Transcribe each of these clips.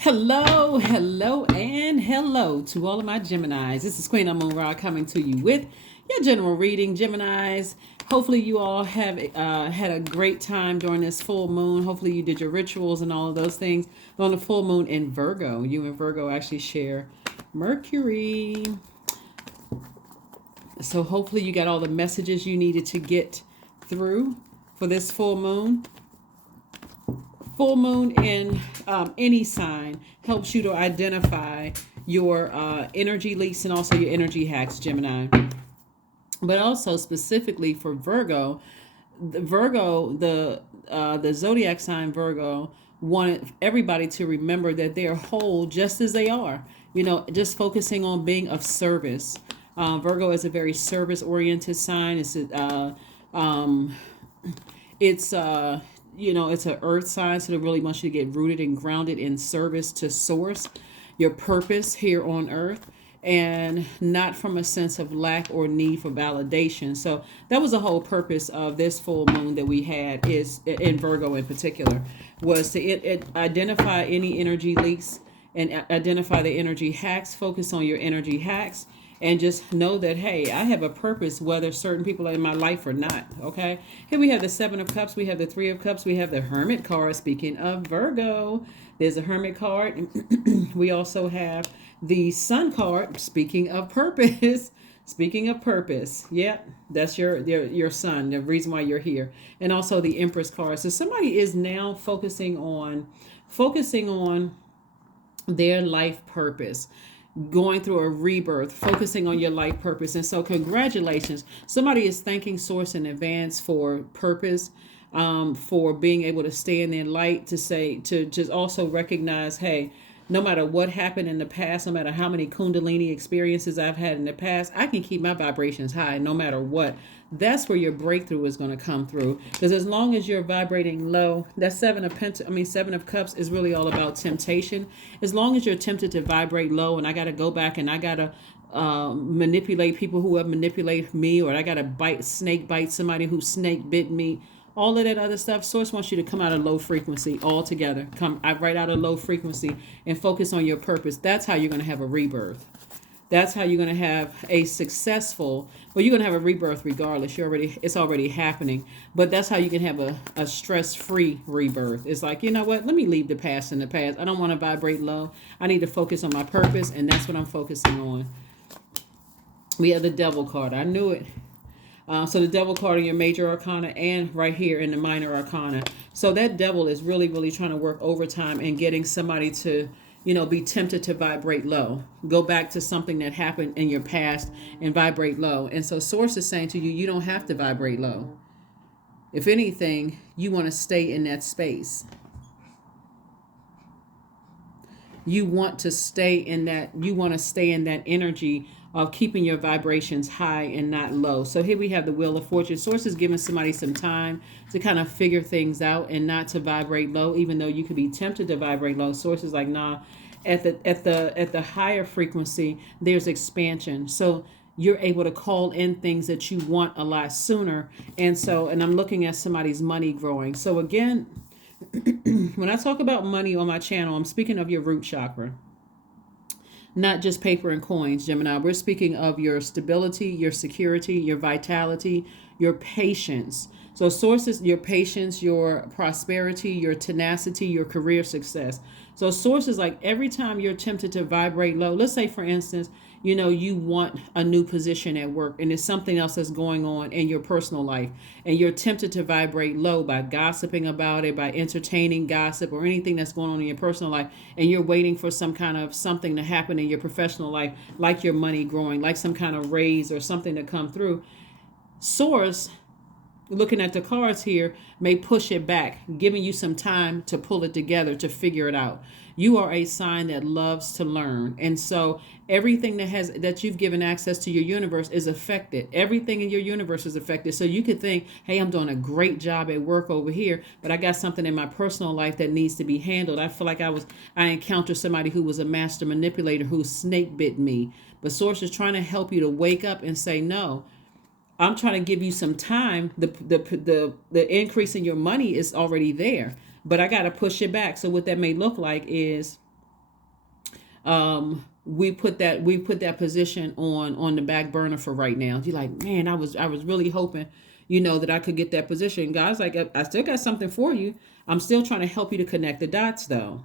Hello, hello, and hello to all of my Geminis. This is Queen Moon Ra coming to you with your general reading, Geminis. Hopefully, you all have had a great time during this full moon. Hopefully, you did your rituals and all of those things. On the full moon in Virgo, you and Virgo actually share Mercury. So, hopefully, you got all the messages you needed to get through for this full moon. Full moon in any sign helps you to identify your energy leaks and also your energy hacks, Gemini. But also specifically for Virgo, the zodiac sign Virgo wanted everybody to remember that they're whole just as they are. You know, just focusing on being of service. Virgo is a very service oriented sign. It's it's an earth sign, so it really wants you to get rooted and grounded in service to source, your purpose here on earth, and not from a sense of lack or need for validation. So that was the whole purpose of this full moon that we had, is in Virgo in particular, was to identify any energy leaks and identify the energy hacks. Focus on your energy hacks and just know that, hey, I have a purpose whether certain people are in my life or not. Okay, here we have the Seven of Cups, we have the Three of Cups, we have the Hermit card. Speaking of Virgo, there's a Hermit card. We also have the Sun card. Speaking of purpose, speaking of purpose, yep, that's your sun, the reason why you're here. And also the Empress card. So somebody is now focusing on their life purpose, going through a rebirth, focusing on your life purpose. And so congratulations. Somebody is thanking source in advance for purpose, for being able to stay in their light, to just also recognize, hey, no matter what happened in the past, no matter how many Kundalini experiences I've had in the past, I can keep my vibrations high no matter what. That's where your breakthrough is going to come through. Because as long as you're vibrating low, that Seven of Cups is really all about temptation. As long as you're tempted to vibrate low, and I got to go back and I got to manipulate people who have manipulated me, or I got to snake bite somebody who snake bit me, all of that other stuff, source wants you to come out of low frequency altogether. Come right out of low frequency and focus on your purpose. That's how you're going to have a rebirth. That's how you're going to have a successful, well, you're going to have a rebirth regardless. It's already happening. But that's how you can have a stress-free rebirth. It's like, you know what? Let me leave the past in the past. I don't want to vibrate low. I need to focus on my purpose, and that's what I'm focusing on. We have the Devil card. I knew it. So the Devil card in your major arcana and right here in the minor arcana. So that devil is really, really trying to work overtime and getting somebody to, be tempted to vibrate low. Go back to something that happened in your past and vibrate low. And so source is saying to you, you don't have to vibrate low. If anything, you want to stay in that space. You want to stay in that energy of keeping your vibrations high and not low. So here we have the Wheel of Fortune. Source is giving somebody some time to kind of figure things out and not to vibrate low, even though you could be tempted to vibrate low. Source is like, nah, at the higher frequency, there's expansion. So you're able to call in things that you want a lot sooner. And I'm looking at somebody's money growing. So again, when I talk about money on my channel, I'm speaking of your root chakra. Not just paper and coins, Gemini. We're speaking of your stability, your security, your vitality, your patience. So sources, your patience, your prosperity, your tenacity, your career success. So sources, like every time you're tempted to vibrate low, let's say for instance, you want a new position at work and there's something else that's going on in your personal life and you're tempted to vibrate low by gossiping about it, by entertaining gossip or anything that's going on in your personal life, and you're waiting for some kind of something to happen in your professional life, like your money growing, like some kind of raise or something to come through. Source, looking at the cards here, may push it back, giving you some time to pull it together, to figure it out. You are a sign that loves to learn. And so everything that you've given access to your universe is affected. Everything in your universe is affected. So you could think, hey, I'm doing a great job at work over here, but I got something in my personal life that needs to be handled. I feel like I encountered somebody who was a master manipulator who snake bit me. But Source is trying to help you to wake up and say, no, I'm trying to give you some time. The increase in your money is already there, but I got to push it back. So what that may look like is we put that position on the back burner for right now. You're like, man, I was really hoping, that I could get that position. God's like, I still got something for you. I'm still trying to help you to connect the dots, though.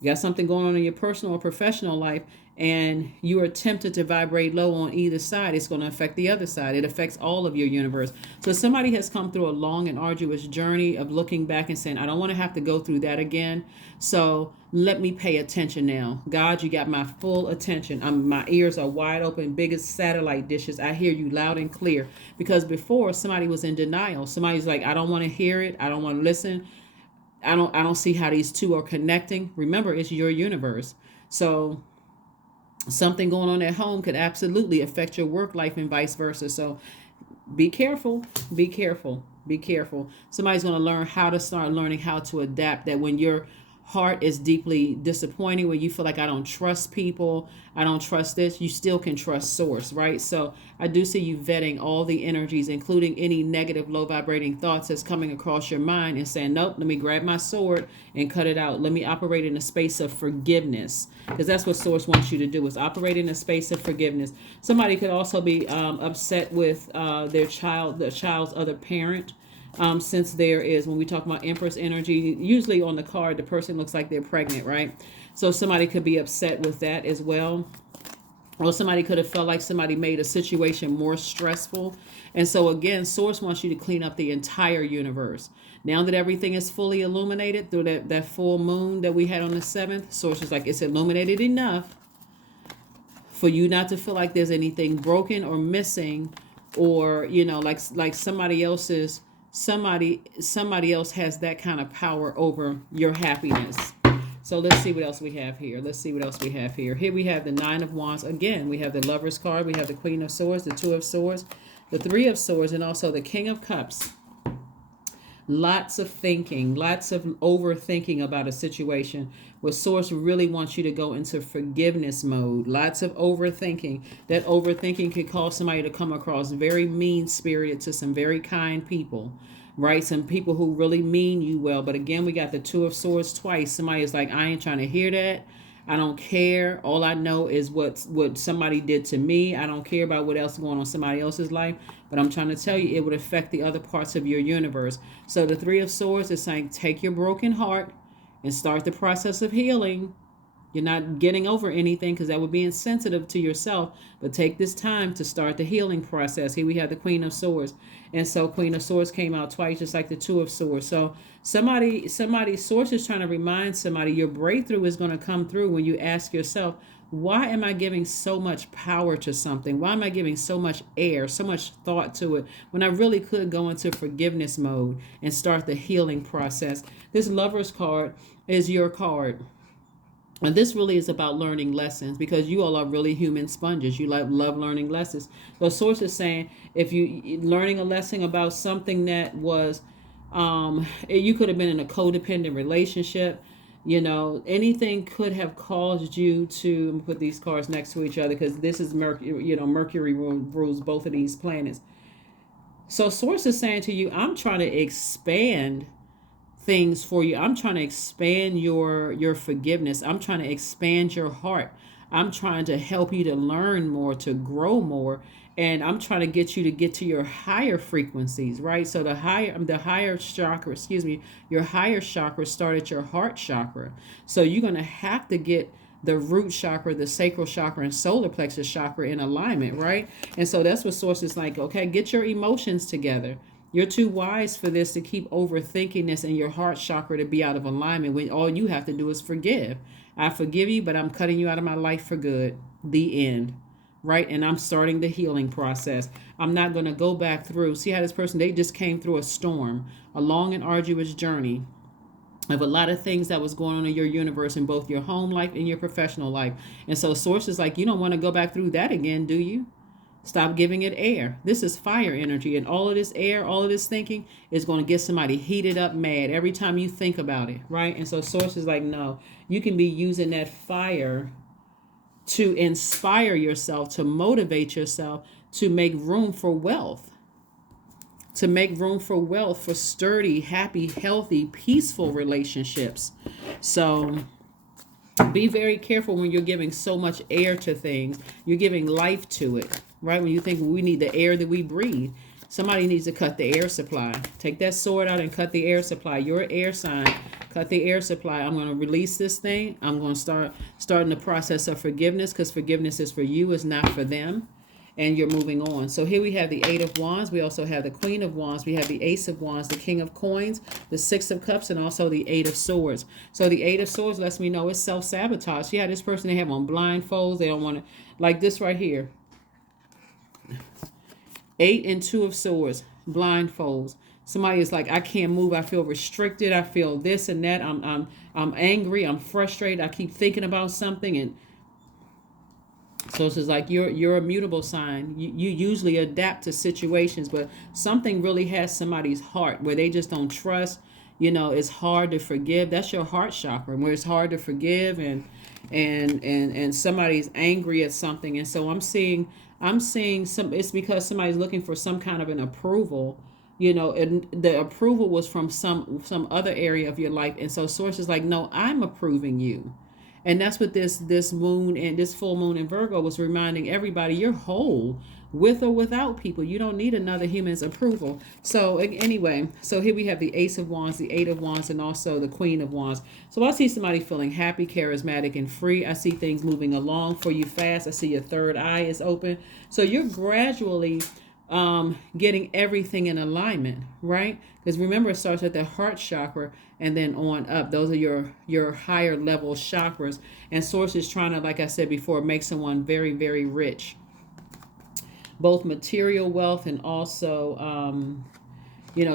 You got something going on in your personal or professional life, and you are tempted to vibrate low on either side. It's going to affect the other side. It affects all of your universe. So somebody has come through a long and arduous journey of looking back and saying, I don't want to have to go through that again. So let me pay attention now. God, you got my full attention. My ears are wide open, big as satellite dishes. I hear you loud and clear. Because before, somebody was in denial. Somebody's like, I don't want to hear it. I don't want to listen. I don't see how these two are connecting. Remember, it's your universe. So something going on at home could absolutely affect your work life and vice versa. So be careful, be careful, be careful. Somebody's going to learn how to start learning how to adapt, that when your heart is deeply disappointing, when you feel like I don't trust people, I don't trust this, you still can trust source, right? So I do see you vetting all the energies, including any negative, low vibrating thoughts that's coming across your mind, and saying, nope, let me grab my sword and cut it out. Let me operate in a space of forgiveness, because that's what source wants you to do, is operate in a space of forgiveness. Somebody could also be upset with the child's other parent. Since there is, when we talk about Empress energy, usually on the card, the person looks like they're pregnant, right? So somebody could be upset with that as well. Or somebody could have felt like somebody made a situation more stressful. And so again, source wants you to clean up the entire universe. Now that everything is fully illuminated through that full moon that we had on the 7th, source is like, it's illuminated enough for you not to feel like there's anything broken or missing, or, like somebody else has that kind of power over your happiness. So let's see what else we have here. Here we have the 9 of Wands. Again, we have the Lover's card. We have the Queen of Swords, the 2 of Swords, the 3 of Swords, and also the King of Cups. Lots of thinking, lots of overthinking about a situation where source really wants you to go into forgiveness mode. Lots of overthinking. That overthinking could cause somebody to come across very mean-spirited to some very kind people, right? Some people who really mean you well. But again, we got the 2 of Swords twice. Somebody is like, I ain't trying to hear that. I don't care. All I know is what somebody did to me. I don't care about what else is going on in somebody else's life. But I'm trying to tell you, it would affect the other parts of your universe. So the 3 of Swords is saying, take your broken heart and start the process of healing. You're not getting over anything, because that would be insensitive to yourself. But take this time to start the healing process. Here we have the Queen of Swords. And so Queen of Swords came out twice, just like the 2 of Swords. So somebody's source is trying to remind somebody your breakthrough is going to come through when you ask yourself, why am I giving so much power to something? Why am I giving so much air, so much thought to it, when I really could go into forgiveness mode and start the healing process? This Lover's card is your card. And this really is about learning lessons, because you all are really human sponges. You love learning lessons. So source is saying, if you learning a lesson about something that was, you could have been in a codependent relationship, anything could have caused you to put these cards next to each other, because this is Mercury. Mercury rules both of these planets. So source is saying to you, I'm trying to expand things for you. I'm trying to expand your forgiveness. I'm trying to expand your heart. I'm trying to help you to learn more, to grow more, and I'm trying to get you to get to your higher frequencies, right? So the higher chakra, your higher chakra start at your heart chakra. So you're going to have to get the root chakra, the sacral chakra, and solar plexus chakra in alignment, right? And so that's what source is like, okay, get your emotions together. You're too wise for this, to keep overthinking this, and your heart chakra to be out of alignment, when all you have to do is forgive. I forgive you, but I'm cutting you out of my life for good. The end. Right? And I'm starting the healing process. I'm not going to go back through. See how this person, they just came through a storm, a long and arduous journey of a lot of things that was going on in your universe, in both your home life and your professional life. And so source is like, you don't want to go back through that again, do you? Stop giving it air. This is fire energy, and all of this air, all of this thinking is going to get somebody heated up, mad every time you think about it, right? And so source is like, no, you can be using that fire to inspire yourself, to motivate yourself, to make room for wealth, for sturdy, happy, healthy, peaceful relationships. So Be very careful when you're giving so much air to things. You're giving life to it, right? When you think we need the air that we breathe, somebody needs to cut the air supply. Take that sword out and cut the air supply. You're an air sign. Cut the air supply. I'm going to release this thing. I'm going to starting the process of forgiveness, because forgiveness is for you, it's not for them. And you're moving on. So here we have the Eight of Wands. We also have the Queen of Wands. We have the Ace of Wands, the King of Coins, the Six of Cups, and also the Eight of Swords. So the Eight of Swords lets me know it's self-sabotage. Yeah, this person, they have on blindfolds. They don't want to, like this right here. 8 and 2 of Swords, blindfolds. Somebody is like, I can't move. I feel restricted. I feel this and that. I'm angry. I'm frustrated. I keep thinking about something, and so it's just like you're a mutable sign. You usually adapt to situations, but something really has somebody's heart where they just don't trust. It's hard to forgive. That's your heart chakra, where it's hard to forgive, and somebody's angry at something, and so I'm seeing some. It's because somebody's looking for some kind of an approval. And the approval was from some other area of your life, and so source is like, no, I'm approving you. And that's what this moon and this full moon in Virgo was reminding everybody. You're whole with or without people. You don't need another human's approval. So anyway, so here we have the Ace of Wands, the Eight of Wands, and also the Queen of Wands. So I see somebody feeling happy, charismatic, and free. I see things moving along for you fast. I see your third eye is open. So you're gradually getting everything in alignment, right? Because remember, it starts at the heart chakra and then on up. Those are your higher level chakras. And source is trying to, like I said before, make someone very, very rich. Both material wealth and also,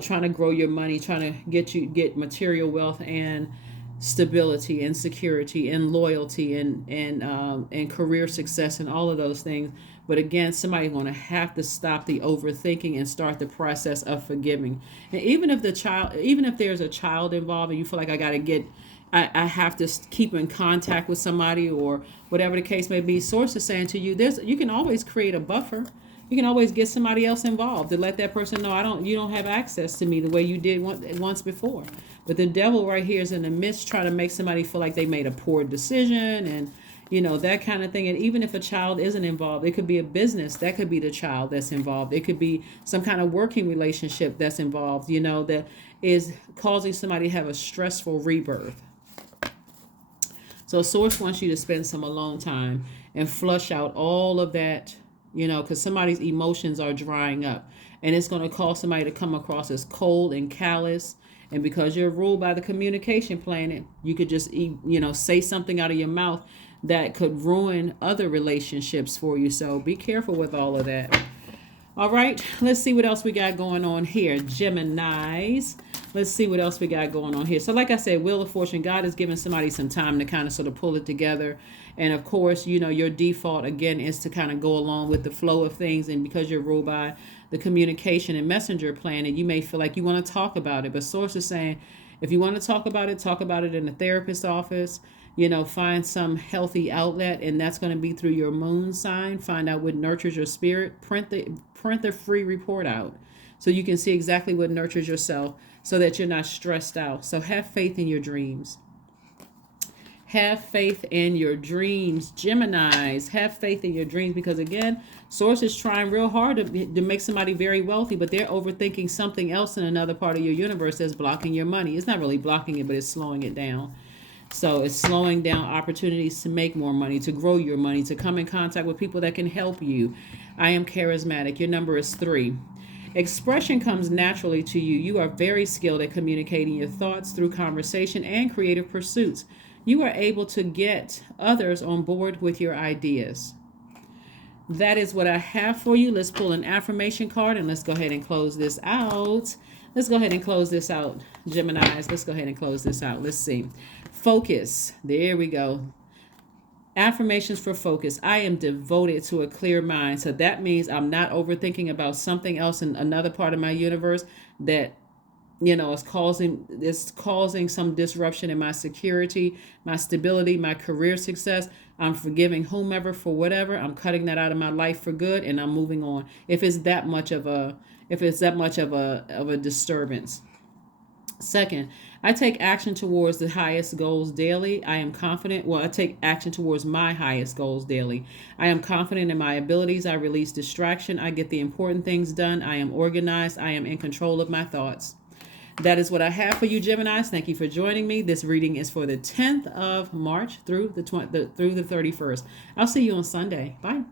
trying to grow your money, trying to get material wealth and stability and security and loyalty and career success and all of those things. But again, somebody's going to have to stop the overthinking and start the process of forgiving. And even if there's a child involved and you feel like I have to keep in contact with somebody or whatever the case may be, source is saying to you, you can always create a buffer. You can always get somebody else involved to let that person know, you don't have access to me the way you did once before. But the devil right here is in the midst trying to make somebody feel like they made a poor decision and that kind of thing. And even if a child isn't involved, it could be a business. That could be the child that's involved. It could be some kind of working relationship that's involved, that is causing somebody to have a stressful rebirth. So source wants you to spend some alone time and flush out all of that, because somebody's emotions are drying up. And it's going to cause somebody to come across as cold and callous. And because you're ruled by the communication planet, you could just, say something out of your mouth that could ruin other relationships for you. So be careful with all of that. All right, let's see what else we got going on here. Geminis. Let's see what else we got going on here. So like I said, Wheel of Fortune, God is giving somebody some time to kind of sort of pull it together. And of course, your default, again, is to kind of go along with the flow of things. And because you're ruled by the communication and messenger planet, you may feel like you want to talk about it. But source is saying, if you want to talk about it in a therapist's office. Find some healthy outlet, and that's going to be through your moon sign. Find out what nurtures your spirit. Print the free report out so you can see exactly what nurtures yourself so that you're not stressed out. So have faith in your dreams. Have faith in your dreams, Geminis. Have faith in your dreams, because again, source is trying real hard to make somebody very wealthy, but they're overthinking something else in another part of your universe that's blocking your money. It's not really blocking it, but it's slowing it down. So it's slowing down opportunities to make more money, to grow your money, to come in contact with people that can help you. I am charismatic. Your number is 3. Expression comes naturally to you. You are very skilled at communicating your thoughts through conversation and creative pursuits. You are able to get others on board with your ideas. That is what I have for you. Let's pull an affirmation card and let's go ahead and close this out. Let's go ahead and close this out, Geminis. Let's go ahead and close this out. Let's see. Focus. There we go. Affirmations for focus. I am devoted to a clear mind. So that means I'm not overthinking about something else in another part of my universe that is causing some disruption in my security, my stability, my career success. I'm forgiving whomever for whatever. I'm cutting that out of my life for good, and I'm moving on. If it's that much of a disturbance. Second, I take action towards the highest goals daily. I am confident. Well, I take action towards my highest goals daily. I am confident in my abilities. I release distraction. I get the important things done. I am organized. I am in control of my thoughts. That is what I have for you, Geminis. Thank you for joining me. This reading is for the 10th of March through the 31st. I'll see you on Sunday. Bye.